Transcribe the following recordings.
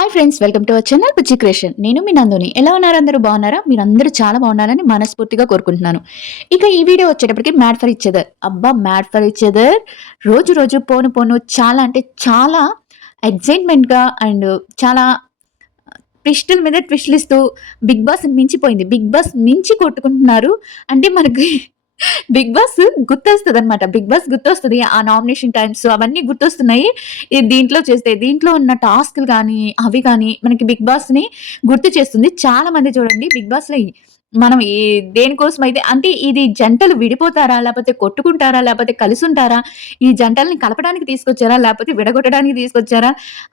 Hi friends, welcome to our channel Bujji creation. నేను మీ నందుని. ఎలా ఉన్నారు? అందరూ బాగున్నారా? మీరందరూ చాలా బాగున్నారని మనస్ఫూర్తిగా కోరుకుంటున్నాను. ఇక ఈ వీడియో వచ్చేటప్పటికి మ్యాడ్ ఫర్ ఈచ్ అదర్. అబ్బా! మ్యాడ్ ఫర్ ఈచ్ అదర్ రోజు రోజు పోను పోను చాలా అంటే చాలా ఎక్సైట్‌మెంట్‌గా అండ్ చాలా ట్విస్టుల మీద ట్విస్టులు ఇస్తూ బిగ్ బాస్ మించిపోయింది. బిగ్ బాస్ మించి కొట్టుకుంటున్నారు. అంటే మనకి బిగ్ బాస్ గుర్తొస్తదనమాట. బిగ్ బాస్ గుర్తొస్తది. ఆ నామినేషన్ టైమ్స్ అవన్నీ గుర్తొస్తున్నాయి. దీంట్లో చేస్తే దీంట్లో ఉన్న టాస్క్‌లు గానీ, అవి గానీ మనకి బిగ్ బాస్‌ని గుర్తు చేస్తుంది. చాలా మంది చూడండి బిగ్ బాస్‌లో మనం దేనికోసమైతే అంటే ఇది జంటలు విడిపోతారా? లేపోతే కొట్టుకుంటారా? లేపోతే కలిసుంటారా? ఈ జంటల్ని కలపడానికి తీసుకొచ్చారా? లేపోతే విడగొట్టడానికి తీసుకొచ్చారా?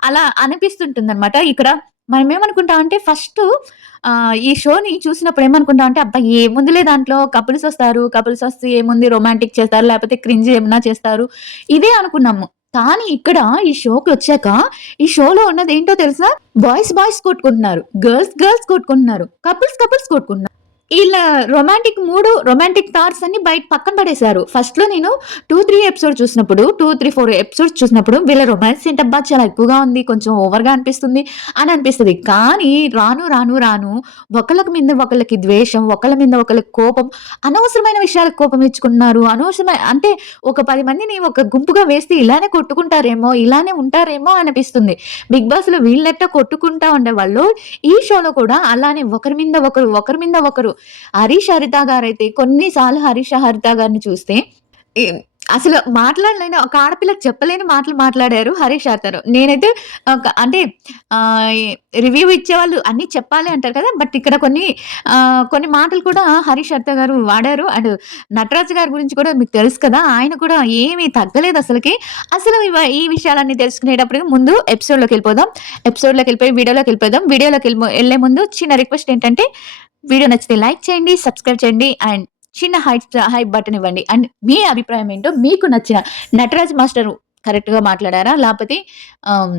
అలా అనిపిస్తుంటుందనమాట. ఇక్కడ మనమేమనుకుంటాం అంటే ఫస్టు ఈ షోని చూసినప్పుడు ఏమనుకుంటాం అంటే, అబ్బా! ఏముందిలే దాంట్లో కపుల్స్ ఒస్తారు. కపుల్స్ ఒస్తే ఏముంది రొమాంటిక్ చేస్తారు. లేపోతే క్రింజ్ ఏమన్నా చేస్తారు. ఇదే అనుకున్నాము. కానీ ఇక్కడ ఈ షోకొచ్చాక ఈ షోలో ఉన్నదేంటో తెలుసా? బాయ్స్ బాయ్స్ కొట్టుకుంటున్నారు. గర్ల్స్ గర్ల్స్ కొట్టుకుంటున్నారు. కపుల్స్ కపుల్స్ కొట్టుకుంటున్నారు. ఈళ్ళ రొమాంటిక్ మూడు, రొమాంటిక్ థాట్స్ అన్ని బయట పక్కన పడేశారు. ఫస్ట్‌లో నేను 2, 3 ఎపిసోడ్ చూసినప్పుడు 2, 3, 4 ఎపిసోడ్స్ చూసినప్పుడు వీళ్ళ రొమాన్స్ ఏంటబ్బా! చాలా ఎక్కువగా ఉంది. కొంచెం ఓవర్‌గా అనిపిస్తుంది అని అనిపిస్తది. కానీ రాను రాను రాను ఒకళ్ళకి మీద ఒకళ్ళకి ద్వేషం, ఒకళ్ళ మీద ఒకళ్ళకి కోపం, అనవసరమైన విషయాలకు కోపం ఇచ్చుకుంటున్నారు. అనవసరమైన అంటే ఒక 10 మందిని ఒక గుంపుగా వేస్తే ఇలానే కొట్టుకుంటారేమో, ఇలానే ఉంటారేమో అనిపిస్తుంది. బిగ్ బాస్‌లో వీళ్ళెట్టా కొట్టుకుంటా ఉండేవాళ్ళు, ఈ షోలో కూడా అలానే ఒకరి మీద ఒకరు, ఒకరి మీద ఒకరు 'హరీష్ హరిత' గారైతే కొన్ని సార్లు 'హరీష్ హరిత' గారిని చూస్తే ఎ అసలు మాట్లాడలేని ఒక ఆడపిల్లకి చెప్పలేని మాటలు మాట్లాడారు 'హరీష్ హరిత' గారు. నేనైతే అంటే ఆహ్, రివ్యూ ఇచ్చేవాళ్ళు అన్నీ చెప్పాలి అంటారు కదా! బట్ ఇక్కడ కొన్ని మాటలు కూడా 'హరీష్ హరిత' గారు వాడారు. అండ్ 'నటరాజు' గారి గురించి కూడా మీకు తెలుసు కదా! ఆయన కూడా ఏమి తగ్గలేదు అసలకి. అసలు ఈ విషయాలన్నీ తెలుసుకునేటప్పటికి ముందు ఎపిసోడ్‌లోకెళ్ళిపోదాం. ఎపిసోడ్‌లోకెళ్ళిపోయి వీడియోలోకెళ్ళిపోదాం. ఎళ్ళే ముందు చిన్న రిక్వెస్ట్ ఏంటంటే వీడియో నచ్చితే లైక్ చేయండి, సబ్స్క్రైబ్ చేయండి అండ్ చిన్న హైప్ బటన్ ఇవ్వండి. అండ్ మీ అభిప్రాయం ఏంటో మీకు నచ్చిన నటరాజ్ మాస్టరు కరెక్ట్‌గా మాట్లాడారా? లేపోతే ఆహ్,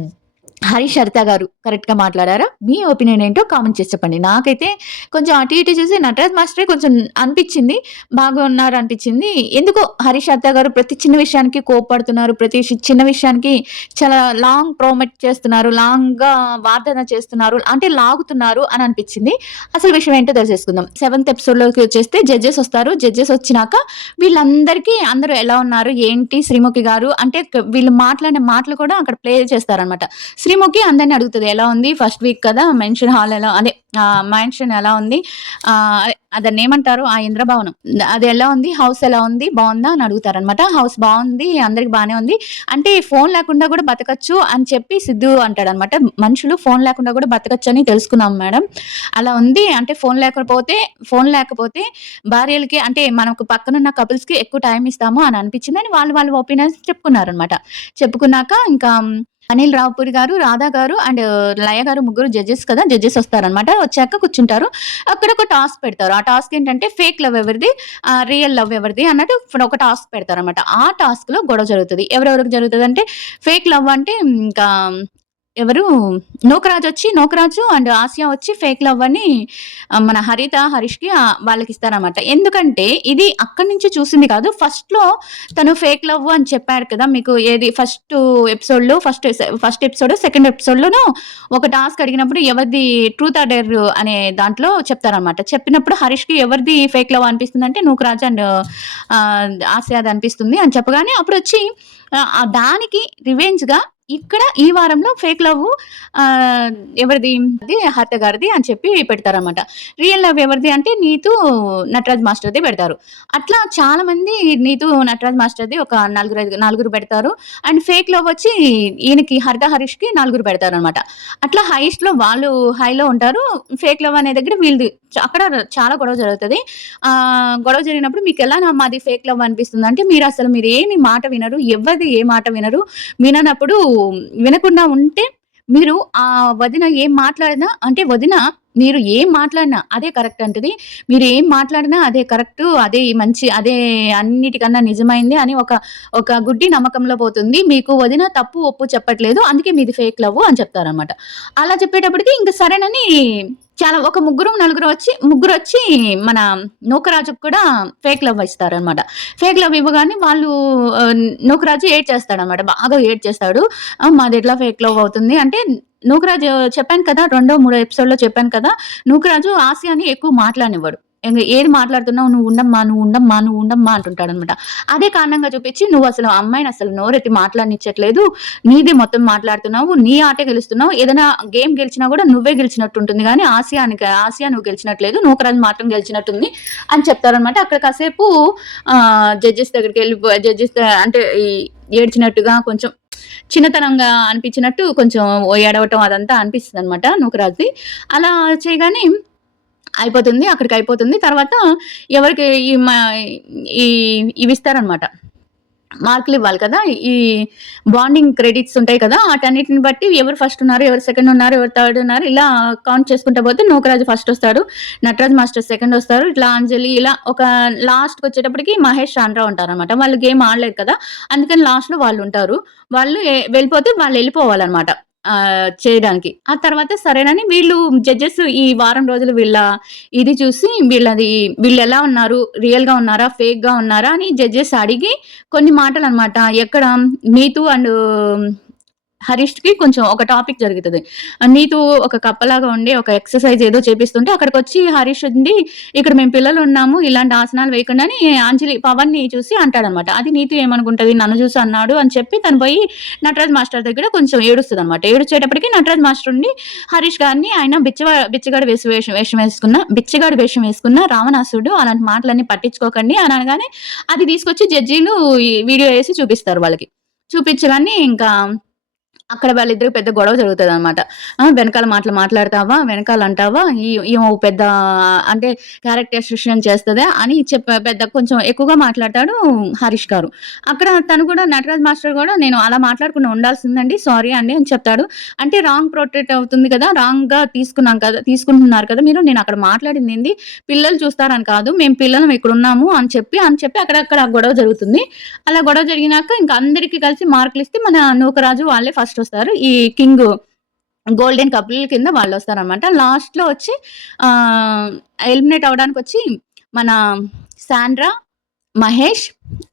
హరీష్ హరిత గారు కరెక్ట్‌గా మాట్లాడారా? మీ ఒపీనియన్ ఏంటో కామెంట్ చేసి చెప్పండి. నాకైతే కొంచెం అటు ఇటు చూసి నటరాజ్ మాస్టరే కొంచెం అనిపిచ్చింది. బాగున్నారనిపిచ్చింది. ఎందుకో హరీష్ హరిత గారు ప్రతి చిన్న విషయానికి కోప్పడుతున్నారు. ప్రతి చిన్న విషయానికి చాలా లాంగ్ ప్రోమోట్ చేస్తున్నారు. లాంగ్‌గా వాదన చేస్తున్నారు. అంటే లాగుతున్నారు అని అనిపిచ్చింది. అసలు విషయం ఏంటో తెలిసేసుకుందాం. సెవెంత్ ఎపిసోడ్‌లోకి వచ్చేస్తే జడ్జెస్ వస్తారు. జడ్జెస్ వచ్చినాక వీళ్ళందరికీ అందరూ ఎలా ఉన్నారు? ఏంటి? శ్రీముఖి గారు అంటే వీళ్ళు మాట్లాడిన మాటలు కూడా అక్కడ ప్లే చేస్తారనమాట. శ్రీముఖి అందరిని అడుగుతది. ఎలా ఉంది? ఫస్ట్ వీక్ కదా! మెన్షన్ హాల్ ఎలా అదే మెన్షన్ ఎలా ఉంది? దాన్నేమంటారు? ఆ ఇంద్రభవనం. అది ఎలా ఉంది? హౌస్ ఎలా ఉంది? బావుందా? అని అడుగుతారనమాట. హౌస్ బావుంది. అందరికి బానే ఉంది. అంటే ఫోను లేకుండా గూడా బతకచ్చు అని చెప్పి సిద్ధు అంటాడనమాట. మనుషులు ఫోను లేకుండా గూడా బతకచ్చని తెలుసుకున్నాం మేడం. అలా ఉంది. అంటే ఫోను లేకపోతే భార్యలకి అంటే మనకు పక్కనున్న కపుల్స్‌కి ఎక్కువ టైమ్ ఇస్తాము అని అనిపించిందని వాళ్ళ ఒపీనియన్స్ చెప్పుకున్నారనమాట. చెప్పుకున్నాక ఇంకా అనిల్ రావిపూడి గారు, రాధా గారు అండ్ లయ గారు ముగ్గురు జడ్జెస్ కదా! జడ్జెస్ వస్తారనమాట. వచ్చాక కూర్చుంటారు. అక్కడ ఒక టాస్క్ పెడతారు. ఆ టాస్క్ ఏంటంటే ఫేక్ లవ్ ఎవరిది? రియల్ లవ్ ఎవరిది? అన్నట్టు ఒక టాస్క్ పెడతారనమాట. ఆ టాస్క్‌లో గొడవ జరుగుతది. ఎవరెవరికి జరుగుతదంటే ఫేక్ లవ్ అంటే ఇంకా ఎవరు నోకరాజు అండ్ ఆసియా వచ్చి ఫేక్ లవ్ అని మన హరిత, హరీష్‌కి వాళ్ళకిస్తారనమాట. ఎందుకంటే ఇది అక్కడి నుంచి చూసింది కాదు. ఫస్ట్‌లో తను ఫేక్ లవ్ అని చెప్పాడు కదా! మీకు ఏది ఫస్ట్ ఎపిసోడ్, సెకండ్ ఎపిసోడ్‌లోనూ ఒక టాస్క్ అడిగినప్పుడు ఎవరిది ట్రూత్ ఆర్ డేర్ అనే దాంట్లో చెప్తారనమాట. చెప్పినప్పుడు హరీష్‌కి ఎవరిది ఫేక్ లవ్ అనిపిస్తుందంటే నూకరాజు అండ్ ఆసియాది అనిపిస్తుంది అని చెప్పగానే అప్పుడొచ్చి దానికి రివెంజ్‌గా ఇక్కడ ఈ వారంలో ఫేక్ లవ్ ఆహ్, ఎవరిది? అది హరిత గారిది అని చెప్పి పెడతారనమాట. రియల్ లవ్ ఎవరిది అంటే నీతు, నటరాజ్ మాస్టర్‌ది పెడతారు. అట్లా చాలామంది నీతు, నటరాజ్ మాస్టర్‌ది ఒక నలుగురు పెడతారు. అండ్ ఫేక్ లవ్ వచ్చి ఈయనకి హరిత, హరీష్‌కి నలుగురు పెడతారనమాట. అట్లా హైయెస్ట్‌లో వాళ్ళు హైలో ఉంటారు. ఫేక్ లవ్ అనే దగ్గర వీళ్ళది అక్కడ చాలా గొడవ జరుగుతది. గొడవ జరిగినప్పుడు మీకెలా మాది ఫేక్ లవ్ అనిపిస్తుందంటే మీరేమి మాట వినరు. ఎవరిది ఏ మాట వినరు. విననప్పుడు వినకుండా ఉంటే మీరు వదిన ఏం మాట్లాడినా అంటే వదిన మీరు ఏం మాట్లాడినా అదే కరెక్ట్ అంటది. మీరు ఏం మాట్లాడినా అదే కరెక్టు. అదే మంచి అదే అన్నిటికన్నా నిజమైంది అని ఒక గుడ్డి నమ్మకంలో పోతుంది. మీకు వదిన తప్పు, ఒప్పు చెప్పట్లేదు. అందుకే మీది ఫేక్ లవ్వు అని చెప్తారనమాట. అలా చెప్పేటప్పటికి ఇంక సరేనని చాలా ఒక ముగ్గురొచ్చి మన నూకరాజుకి కూడా ఫేక్ లవ్ ఇస్తారనమాట. ఫేక్ లవ్ ఇవ్వగానే వాళ్ళు నూకరాజు ఏడ్చేస్తాడనమాట. బాగా ఏడ్చేస్తాడు. మాదెట్లా ఫేక్ లవ్ అవుతుంది అంటే నూకరాజు చెప్పాను కదా! రెండో, మూడో ఎపిసోడ్‌లో చెప్పాను కదా! నూకరాజు ఆసియాని ఎక్కువ మాట్లాడనివ్వడు. ఏది మాట్లాడుతున్నావు నువ్వు ఉండమ్మా అంటుంటాడనమాట. అదే కారణంగా చూపించి నువ్వసలు ఆ అమ్మాయిని అసలు నోరెత్తి మాట్లాడనిచ్చట్లేదు. నీదే మొత్తం మాట్లాడుతున్నావు. నీ ఆటే గెలుస్తున్నావు. ఏదైనా గేమ్ గెలిచినా గూడా నువ్వే గెలిచినట్టుంటుంది గానీ ఆసియా నువ్వు గెలిచినట్లేదు. నూకరాజు మాత్రం గెలిచినట్టుంది అని చెప్తారనమాట. అక్కడ కాసేపు జడ్జెస్ దగ్గరికెళ్ళిపో జడ్జెస్ అంటే ఏడ్చినట్టుగా కొంచెం చిన్నతనంగా అనిపించినట్టు కొంచెం ఏడవటం అదంతా అనిపిస్తదనమాట నూకరాజుది. అలా చేయగానే అయిపోతుంది. అక్కడికయిపోతుంది. తర్వాత ఎవరికి ఈ ఇవిస్తారనమాట. మార్కులివ్వాలి కదా! ఈ బాండింగ్ క్రెడిట్స్ ఉంటాయి కదా! ఆటన్నిటిని బట్టి ఎవరు ఫస్ట్ ఉన్నారు, ఎవరు సెకండ్ ఉన్నారు, ఎవరు థర్డ్ ఉన్నారు ఇలా కౌంట్ చేసుకుంటా పోతే నూకరాజు ఫస్టొస్తాడు. నటరాజ్ మాస్టర్ సెకండొస్తారు. ఇట్లా అంజలి ఇలా ఒక లాస్ట్‌కొచ్చేటప్పటికి మహేష్, రాంరావు ఉంటారనమాట. వాళ్ళు గేమ్ ఆడలేదు కదా! అందుకని లాస్ట్‌లో వాళ్ళుంటారు. వాళ్ళు వెళ్ళిపోతే వాళ్ళెళ్ళిపోవాలనమాట. చేయడానికి. ఆ తర్వాత సరేనని వీళ్ళు జడ్జెస్ ఈ వారం రోజులు ఇది చూసి వీళ్ళెలా ఉన్నారు? రియల్‌గా ఉన్నారా? ఫేక్‌గా ఉన్నారా? అని జడ్జెస్ అడిగి కొన్ని మాటలనమాట. ఎక్కడ నీతు అండ్ హరీష్‌కి కొంచెం ఒక టాపిక్ జరుగుతది. నీతు ఒక కప్పలాగా ఉండి ఒక ఎక్సర్‌సైజ్ ఏదో చేపిస్తుంటే అక్కడికొచ్చి హరీష్ ఉండి, "ఇక్కడ మేము పిల్లలున్నాము. ఇలాంటి ఆసనాలు వేయకుండా" అని పవన్‌ని చూసి అంటాడనమాట. అది నీతు ఏమనుకుంటది? నన్ను చూసి అన్నాడు అని చెప్పి తను పోయి నటరాజ్ మాస్టర్ దగ్గర కొంచెం ఏడుస్తదనమాట. ఏడ్చేటప్పటికి నటరాజ్ మాస్టర్ ఉండి హరీష్ గారిని ఆయన బిచ్చగాడి వేషం వేసుకున్న రావణాసురుడు అలాంటి మాటలన్నీ పట్టించుకోకండి అని అనగానే అది తీసుకొచ్చి జడ్జీలు ఈ వీడియో ఏసి చూపిస్తారు వాళ్ళకి. చూపించగానే ఇంకా అక్కడ వాళ్ళిద్దరికి పెద్ద గొడవ జరుగుతదనమాట. వెనకాల మాటలు మాట్లాడతావా? వెనకాల అంటావా? ఈమె పెద్ద అంటే క్యారెక్టర్ అసోసియేషన్ చేస్తదా? అని పెద్ద కొంచెం ఎక్కువగా మాట్లాడతాడు హరీష్ గారు. అక్కడ తను కూడా నటరాజ్ మాస్టర్ గూడా నేను అలా మాట్లాడకుండా ఉండాల్సిందండి. సారీ అండి అని చెప్తాడు. అంటే రాంగ్ ప్రొటెక్ట్ అవుతుంది కదా! రాంగ్‌గా తీసుకుంటున్నారు కదా మీరు. నేను అక్కడ మాట్లాడిందేంది పిల్లలు చూస్తారని కాదు. మేము పిల్లలం ఇక్కడున్నాము అని చెప్పి అక్కడక్కడ గొడవ జరుగుతుంది. అలా గొడవ జరిగినాక ఇంక అందరికి కలిసి మార్కులిస్తే మన నూకరాజు వాళ్ళే ఫస్టొస్తారు. ఈ కింగు గోల్డెన్ కపుల్ కింద వాళ్ళొస్తారనమాట. లాస్ట్‌లో వచ్చి ఎలిమినేట్ అవ్వడానికొచ్చి మన Sandra, Mahesh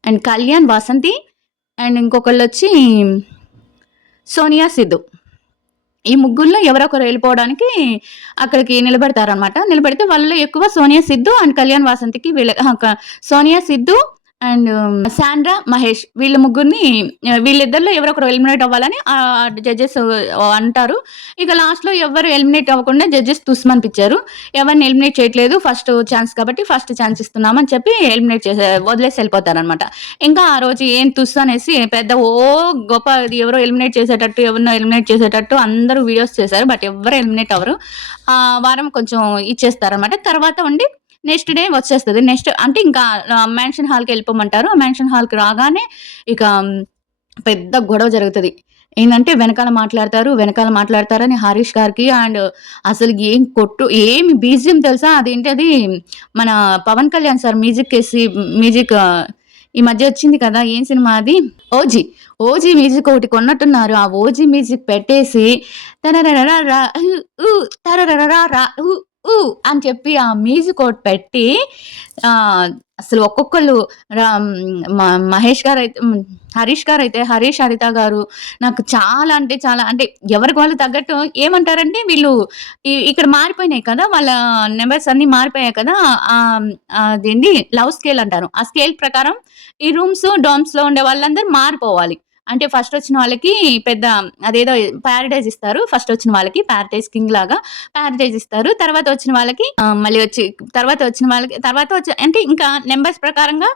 and Kalyan, Vasanthi and ఇంకొకళ్ళొచ్చి సోనియా, సిద్ధు. ఈ ముగ్గురిలో ఎవరో ఒకరు ఎళ్ళిపోవడానికి అక్కడికి నిలబెడతారనమాట. నిలబెడితే వాళ్ళలో ఎక్కువ సోనియా, సిద్ధు అండ్ కళ్యాణ్, వాసంతికి Sonia, Siddhu and Sandra, Mahesh వీళ్ళ ముగ్గురిని వీళ్ళిద్దరిలో ఎవరో ఒకరు ఎలిమినేట్ అవ్వాలని జడ్జెస్ అంటారు. ఇక లాస్ట్‌లో ఎవ్వరు ఎలిమినేట్ అవ్వకుండా జడ్జెస్ తుస్సమనిపిచ్చారు. ఎవరిని ఎలిమినేట్ చేయట్లేదు. ఫస్ట్ ఛాన్స్ కాబట్టి ఫస్ట్ ఛాన్స్ ఇస్తున్నామని చెప్పి వదిలేసి ఎళ్ళిపోతారనమాట. ఇంకా ఆ రోజు ఏం తుస్సు అనేసి పెద్ద గొప్ప ఎవరో ఎలిమినేట్ చేసేటట్టు, ఎవరినో ఎలిమినేట్ చేసేటట్టు అందరూ వీడియోస్ చేశారు. బట్ ఎవ్వరు ఎలిమినేట్ అవ్వరు. ఆ వారం కొంచెం ఇచ్చేస్తారనమాట. తర్వాత ఉండి నెక్స్ట్ డే వచ్చేస్తది. నెక్స్ట్ అంటే ఇంకా మ్యాన్షన్ హాల్‌కెళ్ళిపోమంటారు. ఆ మ్యాన్షన్ హాల్‌కి రాగానే ఇక పెద్ద గొడవ జరుగుతది. ఏందంటే వెనకాల మాట్లాడతారని హరీష్ గారికి అండ్ అసలు ఏమి బీజీఎం తెలుసా? అదేంటది మన పవన్ కళ్యాణ్ సార్ మ్యూజిక్ ఈ మధ్య వచ్చింది కదా! ఏం సినిమా అది? 'ఓజీ'. 'ఓజీ' మ్యూజిక్ ఒకటి కొన్నట్టున్నారు. ఆ 'ఓజీ' మ్యూజిక్ పెట్టేసి తరరరర ఉ తరరరర ఉ ఊ అని చెప్పి ఆ మ్యూజిక్ ఒకటి పెట్టి అసలు ఒక్కొక్కళ్ళు రామ్ మహేష్ గారైతే హరీష్, హరిత గారు నాకు చాలా అంటే చాలా అంటే ఎవరికి వాళ్ళు తగ్గట్టు ఏమంటారంటే వీళ్ళు ఇక్కడ మారిపోయినాయి కదా! వాళ్ళ నంబర్స్ అన్నీ మారిపోయాయి కదా! అదేంటి లవ్ స్కేల్ అంటారు. ఆ స్కేల్ ప్రకారం ఈ డామ్స్‌లో ఉండే వాళ్ళందరూ మారిపోవాలి. అంటే ఫస్టొచ్చిన వాళ్ళకి పెద్ద అదేదో పారడైజ్ ఇస్తారు. ఫస్టొచ్చిన వాళ్ళకి పారడైజ్ కింగ్ లాగా పారడైజ్ ఇస్తారు. తర్వాత వచ్చిన వాళ్ళకి మళ్ళీ తర్వాత వచ్చి అంటే ఇంకా నంబర్స్ ప్రకారంగా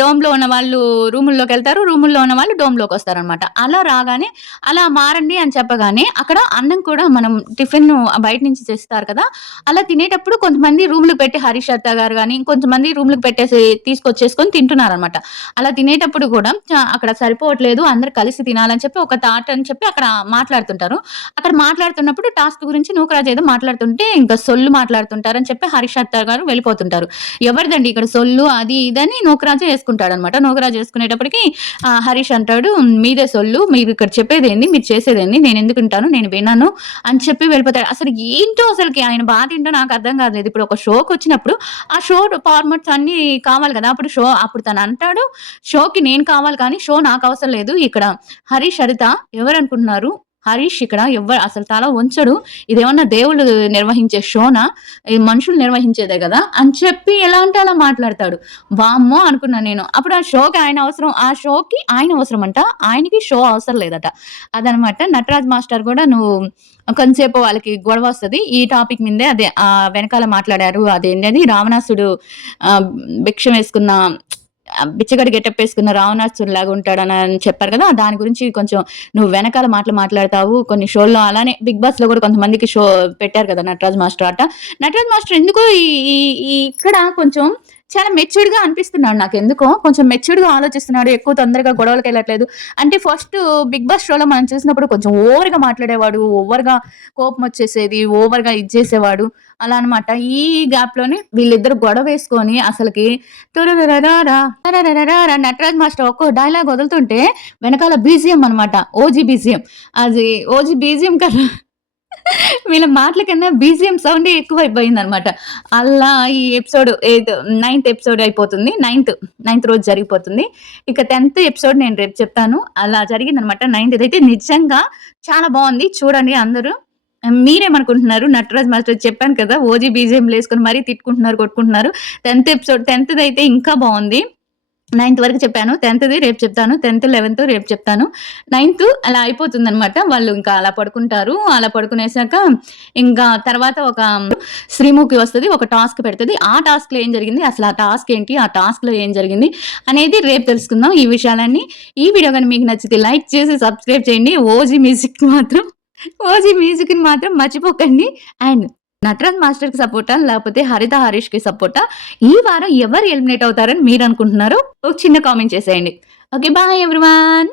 డోమ్‌లో ఉన్న వాళ్ళు రూముల్లోకెళ్తారు. రూముల్లో ఉన్న వాళ్ళు డోమ్‌లోకొస్తారనమాట. అలా రాగానే అలా మారండి అని చెప్పగానే అక్కడ అన్నం కూడా మనం టిఫిన్ బయట నుంచి తెస్తారు కదా! అలా తినేటప్పుడు కొంతమంది రూమ్‌లో పెట్టి హరీష్ అత్త గారు గాని, ఇంకొంతమంది రూమ్‌లోకి పెట్టేసి తీసుకొచ్చేసుకొని తింటున్నారనమాట. అలా తినేటప్పుడు కూడా అక్కడ సరిపోవట్లేదు తినట్లేదు. అందరూ కలిసి తినాలని చెప్పి ఒక థాట్ అని చెప్పి అక్కడ మాట్లాడుతుంటారు. అక్కడ మాట్లాడుతున్నప్పుడు టాస్క్ గురించి నూకరాజు ఏదో మాట్లాడుతుంటే ఇంకా సొల్లు మాట్లాడుతుంటారని చెప్పి హరీష్ అత్తారు గారు వెళ్ళిపోతుంటారు. ఎవరిదండి ఇక్కడ సొల్లు అది ఇదని నూకరాజు యేసుకుంటాడనమాట. నూకరాజు యేసుకునేటప్పటికి హరీష్ అంటాడు, "మీదే సొల్లు. మీరు ఇక్కడ చెప్పేదేంది? మీరు చేసేదేంది? నేనెందుకు వింటాను? నేను వినను" అని చెప్పి వెళ్ళిపోతాడు. అసలు ఏంటో అసలకి ఆయన బాధేంటో నాకు అర్థం కాలేదు. ఇప్పుడు ఒక షోకొచ్చినప్పుడు ఆ షో ఫార్మాట్స్ అన్నీ కావాలి కదా! అప్పుడు తనంటాడు, "షోకి నేను కావాలి కానీ షో నాకవసరం లేదు. ఇక్కడ హరీష్, హరిత ఎవరనుకుంటున్నారు? హరీష్ ఇక్కడ అసలు తల వంచడు. ఇదేమన్నా దేవుళ్ళు నిర్వహించే షోనా? ఇది మనుషులు నిర్వహించేదే గదా!" అని చెప్పి ఎలా అంటే అలా మాట్లాడతాడు. వామ్మో! అనుకున్నా నేను. అప్పుడు ఆ షోకి ఆయన అవసరం. ఆ షోకి ఆయన అవసరమంట. ఆయనకి షో అవసరం లేదట. అదనమాట. నటరాజ్ మాస్టర్ గూడా కొంతసేపు వాళ్ళకి గొడవొస్తది. ఈ టాపిక్ మీదే అదే వెనకాల మాట్లాడారు. అదేంటది రావణాసుడు భిక్షం వేసుకున్న బిచ్చగాడి గెటప్ వేసుకున్న రావణాసురుడిలాగా ఉంటాడని చెప్పారు కదా! దాని గురించి కొంచెం నువ్వు వెనకాల మాటలు మాట్లాడతావు. కొన్ని షోల్లో అలానే 'బిగ్ బాస్‌లో' కూడా కొంతమందికి షో పెట్టారు కదా! నటరాజ్ మాస్టర్ అట. నటరాజ్ మాస్టర్ ఎందుకో ఈ ఈ ఈ ఇక్కడ కొంచెం చాలా మెచ్యూర్డ్‌గా అనిపిస్తున్నాడు నాకెందుకో. కొంచెం మెచ్యూర్డ్‌గా ఆలోచిస్తున్నాడు. ఎక్కువ తొందరగా గొడవలకెళ్ళట్లేదు. అంటే ఫస్ట్ 'బిగ్ బాస్' షోలో మనం చూసినప్పుడు కొంచెం ఓవర్‌గా మాట్లాడేవాడు. ఓవర్‌గా కోపమొచ్చేసేది. ఓవర్‌గా ఇది చేసేవాడు. అలా అనమాట. ఈ గ్యాప్‌లోనే వీళ్ళిద్దరు గొడవేసుకొని అసలకి టురరరరారా టరరరరారా నటరాజ్ మాస్టర్ ఒక్కో డైలాగ్ వదులుతుంటే వెనకాల బీజీఎం అనమాట. OG BGM. అది ఓజీ బీజీఎం కన్నా వీళ్ళ మాటల కన్నా బీజీఎం సౌండే ఎక్కువైపోయిందనమాట. అలా ఈ ఎపిసోడ్ నైన్త్ ఎపిసోడ్ అయిపోతుంది. నైన్త్ రోజు జరిగిపోతుంది. ఇక 10థ్ ఎపిసోడ్ నేను రేపు చెప్తాను. అలా జరిగిందనమాట. నైన్త్‌దైతే నిజంగా చాలా బావుంది. చూడండి అందరూ. మీరేమనుకుంటున్నారు? నటరాజ్ మాస్టర్ చెప్పాను కదా! ఓజీ బీజీఎంలేసుకొని మరీ తిట్టుకుంటున్నారు, కొట్టుకుంటున్నారు. 10థ్‌దైతే ఇంకా బావుంది. 9థ్ వరకు చెప్పాను. 10థ్‌ది రేపు చెప్తాను. 10థ్, 11థ్ రేపు చెప్తాను. 9థ్ అలా అయిపోతుందనమాట. వాళ్ళు ఇంకా అలా పడుకుంటారు. అలా పడుకునేసాక ఇంకా తర్వాత ఒక శ్రీముఖి వస్తది. ఒక టాస్క్ పెడతది. ఆ టాస్క్‌లో ఏం జరిగింది? అసలు ఆ టాస్క్ ఏంటి? ఆ టాస్క్‌లో ఏం జరిగింది? అనేది రేపు తెలుసుకుందాం. ఈ విషయాలన్నీ. ఈ వీడియో గాని మీకు నచ్చితే లైక్ చేసి సబ్స్క్రైబ్ చేయండి. ఓజీ మ్యూజిక్‌ని మాత్రం మర్చిపోకండి. అండ్ నటరాజ్ మాస్టర్‌కి సపోర్టా? లేకపోతే హరిత, హరీష్‌కి సపోర్టా? ఈ వారం ఎవరు ఎలిమినేట్ అవుతారని మీరనుకుంటున్నారో ఒక చిన్న కామెంట్ చేసేయండి. ఓకే. Bye everyone.